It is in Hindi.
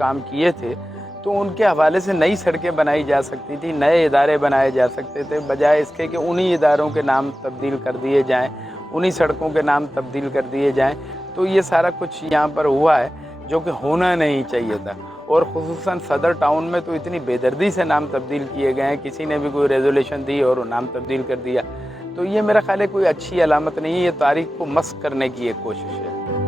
काम किए थे, तो उनके हवाले से नई सड़कें बनाई जा सकती थी, नए इदारे बनाए जा सकते थे, बजाय इसके कि उन्हीं इदारों के नाम तब्दील कर दिए जाएँ, उन्हीं सड़कों के नाम तब्दील कर दिए जाएँ। तो ये सारा कुछ यहाँ पर हुआ है, जो कि होना नहीं चाहिए था। और ख़ुसूसन सदर टाउन में तो इतनी बेदर्दी से नाम तब्दील किए गए हैं, किसी ने भी कोई रेज़ोल्यूशन दी और नाम तब्दील कर दिया। तो ये मेरा ख़्याल है कोई अच्छी अलामत नहीं है, ये तारीख़ को मस्ख़ करने की एक कोशिश है।